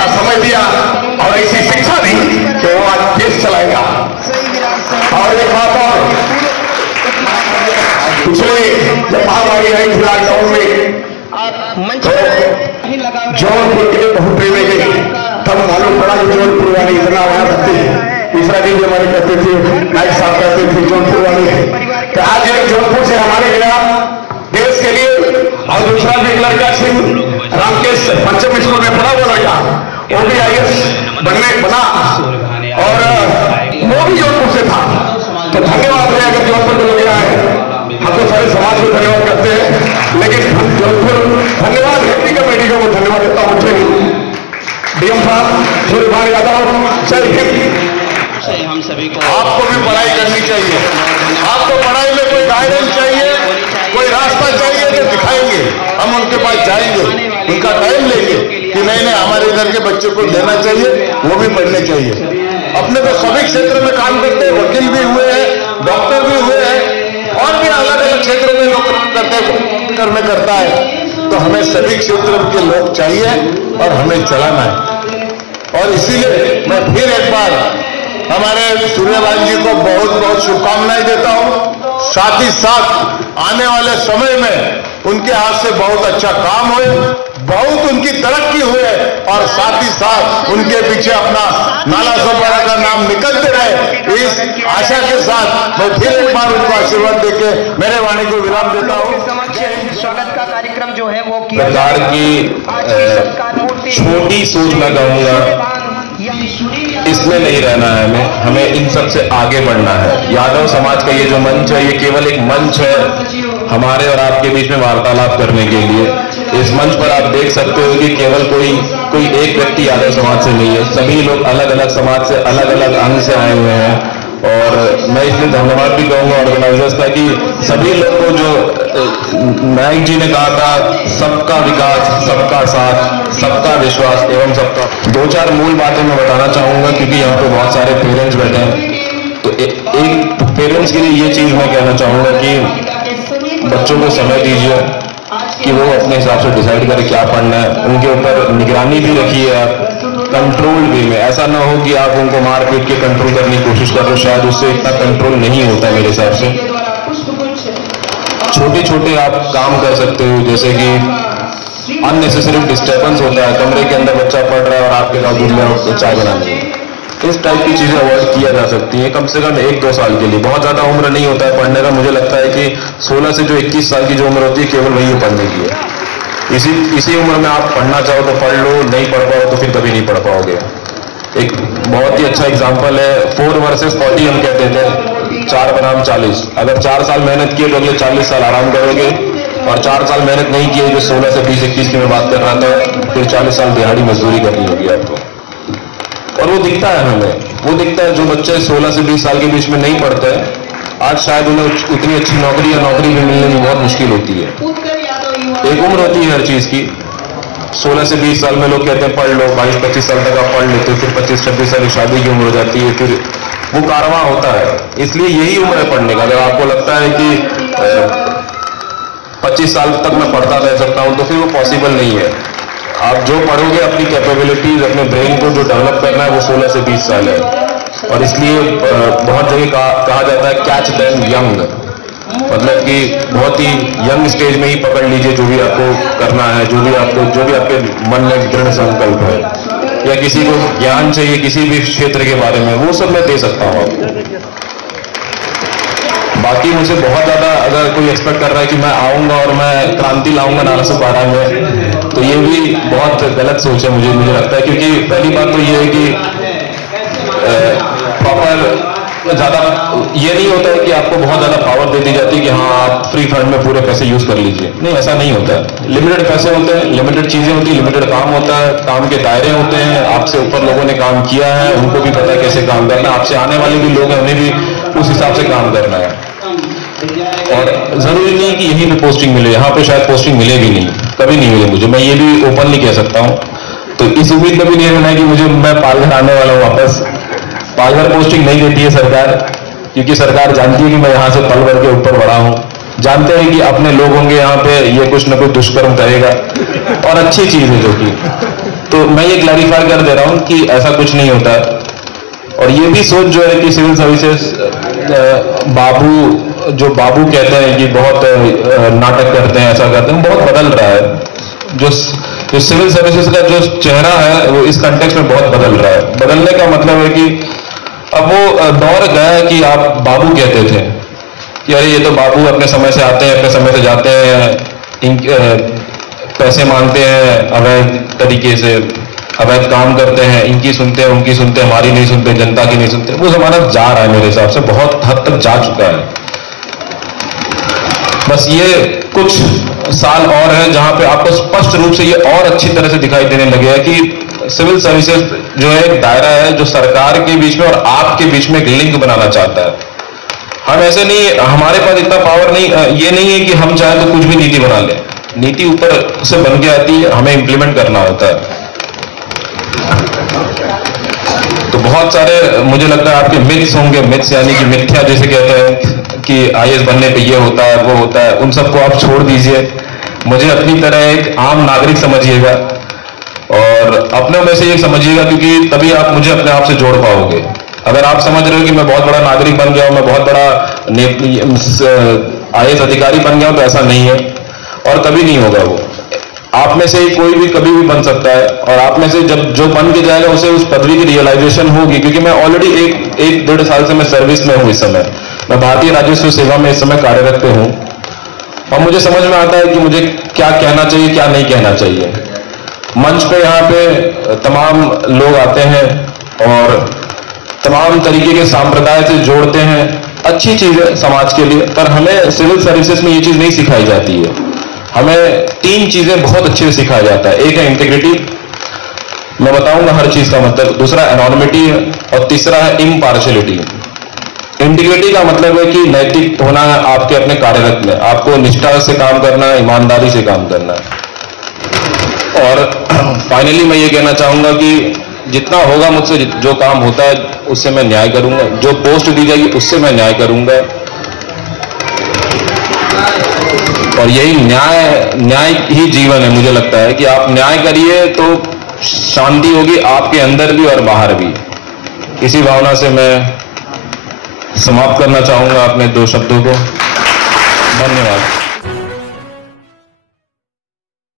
ऐसा समय दिया और ऐसी शिक्षा दी कि वो आज देश चलाएगा। और एक बात और, पिछले जब महामारी आई थी लॉकडाउन में, तो जौनपुर के बहुत प्रेमी गई, तब मालूम पड़ा कि जौनपुर वाले इतना वहां रहते हैं। तीसरा दिन जो हमारे कहते थे, नाइक साहब कहते थे जौनपुर वाले, तो आज एक जौनपुर से हमारे गया देश के लिए, और दूसरा भी एक लड़का सिंह रामकेश पंचम स्कूल में पढ़ा हुआ लड़का, वो भी IAS बना, और वो भी जौनपुर से था। तो धन्यवाद है अगर जौनपुर के लोग आए, हम तो सारे समाज को धन्यवाद करते हैं, लेकिन जौनपुर धन्यवाद हिंदी कमेटी को वो धन्यवाद देता हूँ। DM साहब, सूर्यभान यादव, जय हिंद। हम सभी को आपको भी पढ़ाई करनी चाहिए, आपको पढ़ाई में कोई गाइडेंस चाहिए, कोई रास्ता चाहिए तो दिखाएंगे, हम उनके पास जाएंगे, उनका टाइम लेंगे कि नहीं नहीं हमारे इधर के बच्चों को देना चाहिए, वो भी पढ़ने चाहिए। अपने तो सभी क्षेत्र में काम करते हैं, वकील भी हुए हैं, डॉक्टर भी हुए हैं, और भी अलग अलग क्षेत्रों में लोग करने करता है। तो हमें सभी क्षेत्र के लोग चाहिए और हमें चलाना है। और इसीलिए मैं फिर एक बार हमारे सूर्यभान जी को बहुत बहुत शुभकामनाएं देता हूं। साथ ही साथ आने वाले समय में उनके हाथ से बहुत अच्छा काम हुए, बहुत उनकी तरक्की हुए, और साथ ही साथ उनके पीछे अपना नाला सोपारा का नाम निकलते रहे। इस आशा के साथ मैं फिर एक बार उनको आशीर्वाद देके मेरे वाणी को विराम देता हूँ। स्वागत का कार्यक्रम जो है वो सरकार की छोटी सोच मैं कहूँगा, इसमें नहीं रहना है, हमें इन सब से आगे बढ़ना है। यादव समाज का ये जो मंच है, ये केवल एक मंच है हमारे और आपके बीच में वार्तालाप करने के लिए। इस मंच पर आप देख सकते हो कि केवल कोई एक व्यक्ति यादव समाज से नहीं है, सभी लोग अलग अलग समाज से, अलग अलग अंग से आए हुए हैं। और मैं इसलिए धन्यवाद भी कहूँगा ऑर्गेनाइजर्स का कि सभी लोग को, जो नायक जी ने कहा था, सबका विकास, सबका साथ, सबका विश्वास एवं सबका। 2-4 मूल बातें मैं बताना चाहूँगा क्योंकि यहाँ पे बहुत सारे पेरेंट्स बैठे हैं। तो एक पेरेंट्स के लिए ये चीज़ मैं कहना चाहूँगा कि बच्चों को समय दीजिए कि वो अपने हिसाब से डिसाइड करें क्या पढ़ना है। उनके ऊपर निगरानी भी रखिए आप, कंट्रोल वे में। ऐसा ना हो कि आप उनको मार पीट के कंट्रोल करने की कोशिश कर रहे हो, शायद उससे इतना कंट्रोल नहीं होता मेरे हिसाब से। छोटे छोटे आप काम कर सकते हो, जैसे कि अननेसेसरी डिस्टर्बेंस होता है, कमरे के अंदर बच्चा पढ़ रहा है और आपके साथ दूध में चाय बनानी है, इस टाइप की चीजें अवॉइड किया जा सकती है कम से कम 1-2 साल के लिए। बहुत ज्यादा उम्र नहीं होता है पढ़ने का। मुझे लगता है कि 16 से जो 21 साल की जो उम्र होती है केवल वही पढ़ने की है। इसी उम्र में आप पढ़ना चाहो तो पढ़ लो, नहीं पढ़ पाओ तो फिर कभी नहीं पढ़ पाओगे। एक बहुत ही अच्छा एग्जाम्पल है, 4 वर्सेस 40 हम कहते थे, 4 बनाम 40। अगर 4 साल मेहनत किए तो अगले 40 साल आराम करोगे, और 4 साल मेहनत नहीं किए, जो 16 से 20-21 की मैं बात कर रहा था, फिर 40 साल दिहाड़ी मजदूरी करनी होगी आपको। और वो दिखता है हमें, वो दिखता है जो बच्चे 16 से 20 साल के बीच में नहीं पढ़ते हैं, आज शायद उन्हें उतनी अच्छी नौकरी या नौकरी भी मिलने में बहुत मुश्किल होती है। एक उम्र होती है हर चीज की। 16 से 20 साल में लोग कहते हैं पढ़ लो, 22-25 साल तक आप पढ़ लेते हो, फिर 25-26 साल की शादी की उम्र हो जाती है, फिर वो कारवां होता है। इसलिए यही उम्र है पढ़ने का। अगर आपको लगता है कि 25 साल तक मैं पढ़ता रह सकता हूं, तो फिर वो पॉसिबल नहीं है। आप जो पढ़ोगे, अपनी कैपेबिलिटीज, अपने ब्रेन को जो डेवलप करना है, वो 16 से 20 साल है। और इसलिए बहुत जगह कहा जाता है कैच देम यंग, मतलब कि बहुत ही यंग स्टेज में ही पकड़ लीजिए जो भी आपको करना है, जो भी आपके मन में दृढ़ संकल्प है, या किसी को ज्ञान चाहिए किसी भी क्षेत्र के बारे में, वो सब मैं दे सकता हूँ आपको। बाकी मुझे बहुत ज्यादा अगर कोई एक्सपेक्ट कर रहा है कि मैं आऊंगा और मैं क्रांति लाऊंगा नाला सोपारा में, तो ये भी बहुत गलत सोच है मुझे लगता है। क्योंकि पहली बात तो ये है कि प्रॉपर ज्यादा ये नहीं होता है कि आपको बहुत ज्यादा पावर दे दी जाती है कि हाँ आप फ्री फंड में पूरे पैसे यूज कर लीजिए। नहीं, ऐसा नहीं होता है। लिमिटेड पैसे होते हैं, लिमिटेड चीजें होती है, लिमिटेड काम होता है, काम के दायरे होते हैं। आपसे ऊपर लोगों ने काम किया है, उनको भी पता है कैसे काम करना है। आपसे आने वाले भी लोग हैं, उन्हें भी उस हिसाब से काम करना है। और जरूरी नहीं कि यहीं पे पोस्टिंग मिले, यहाँ पे शायद पोस्टिंग मिले भी नहीं, कभी नहीं मिले मुझे, मैं ये भी ओपनली कह सकता हूँ। तो इस उम्मीद कभी नहीं रहना है कि मैं पालघर आने वाला हूँ वापस। पालघर पोस्टिंग नहीं देती है सरकार, क्योंकि सरकार जानती है कि मैं यहाँ से पल भर के ऊपर बढ़ा हूँ। जानते हैं कि अपने लोग होंगे यहाँ पे, ये कुछ न कुछ दुष्कर्म करेगा, और अच्छी चीज है जो कि तो मैं ये क्लैरिफाई कर दे रहा हूं कि ऐसा कुछ नहीं होता है। और ये भी सोच जो है कि सिविल सर्विसेज बाबू कहते हैं कि बहुत नाटक करते हैं, ऐसा करते हैं, बहुत बदल रहा है। जो सिविल सर्विसेज का जो चेहरा है वो इस कंटेक्स्ट में बहुत बदल रहा है। बदलने का मतलब है कि अब वो दौर गया है कि आप बाबू कहते थे कि अरे ये तो बाबू अपने समय से आते हैं, अपने समय से जाते हैं, पैसे मांगते हैं अवैध तरीके से, अवैध काम करते हैं, इनकी सुनते हैं, उनकी सुनते हैं, हमारी नहीं सुनते, जनता की नहीं सुनते। वो जमाना जा रहा है, मेरे हिसाब से बहुत हद तक जा चुका है। बस ये कुछ साल और है जहां पे आपको स्पष्ट रूप से ये और अच्छी तरह से दिखाई देने लगेगा कि सिविल सर्विसेज जो है एक दायरा है जो सरकार के बीच में और आपके बीच में एक लिंक बनाना चाहता है। हम ऐसे नहीं, हमारे पास इतना पावर नहीं, ये नहीं है कि हम चाहे तो कुछ भी नीति बना लें। नीति ऊपर से बन के आती है, हमें इंप्लीमेंट करना होता है। तो बहुत सारे मुझे लगता है आपके मिथ्स होंगे, मिथ्स यानी कि मिथ्या जैसे कहते हैं कि आईएएस बनने पे ये होता है वो होता है, उन सबको आप छोड़ दीजिए। मुझे अपनी तरह एक आम नागरिक समझिएगा और अपने में से ये समझिएगा, क्योंकि तभी आप मुझे अपने आप से जोड़ पाओगे। अगर आप समझ रहे हो कि मैं बहुत बड़ा नागरिक बन गया हूं, मैं बहुत बड़ा आईएएस अधिकारी बन गया हूं, तो ऐसा नहीं है और कभी नहीं होगा। वो आप में से ही कोई भी कभी भी बन सकता है और आप में से जब जो बन के जाएगा उसे उस पदवी की रियलाइजेशन होगी। क्योंकि मैं ऑलरेडी एक 1.5 साल से मैं सर्विस में हूं। इस समय मैं भारतीय राजस्व सेवा में इस समय कार्यरत हूं और मुझे समझ में आता है कि मुझे क्या कहना चाहिए, क्या नहीं कहना चाहिए। मंच पे यहाँ पे तमाम लोग आते हैं और तमाम तरीके के संप्रदाय से जोड़ते हैं, अच्छी चीज है समाज के लिए, पर हमें सिविल सर्विसेज में ये चीज नहीं सिखाई जाती है। हमें 3 चीजें बहुत अच्छे से सिखाया जाता है। एक है इंटीग्रिटी, मैं बताऊंगा हर चीज का मतलब। दूसरा एनोनिमिटी है और तीसरा है इम्पार्शियलिटी। इंटीग्रिटी का मतलब है कि नैतिक होना है आपके अपने कार्यरत में, आपको निष्ठा से काम करना है, ईमानदारी से काम करना है। और फाइनली मैं ये कहना चाहूंगा कि जितना होगा मुझसे, जो काम होता है उससे मैं न्याय करूंगा, जो पोस्ट दी जाएगी उससे मैं न्याय करूंगा। और यही न्याय ही जीवन है। मुझे लगता है कि आप न्याय करिए तो शांति होगी आपके अंदर भी और बाहर भी। इसी भावना से मैं समाप्त करना चाहूंगा अपने 2 शब्दों को। धन्यवाद।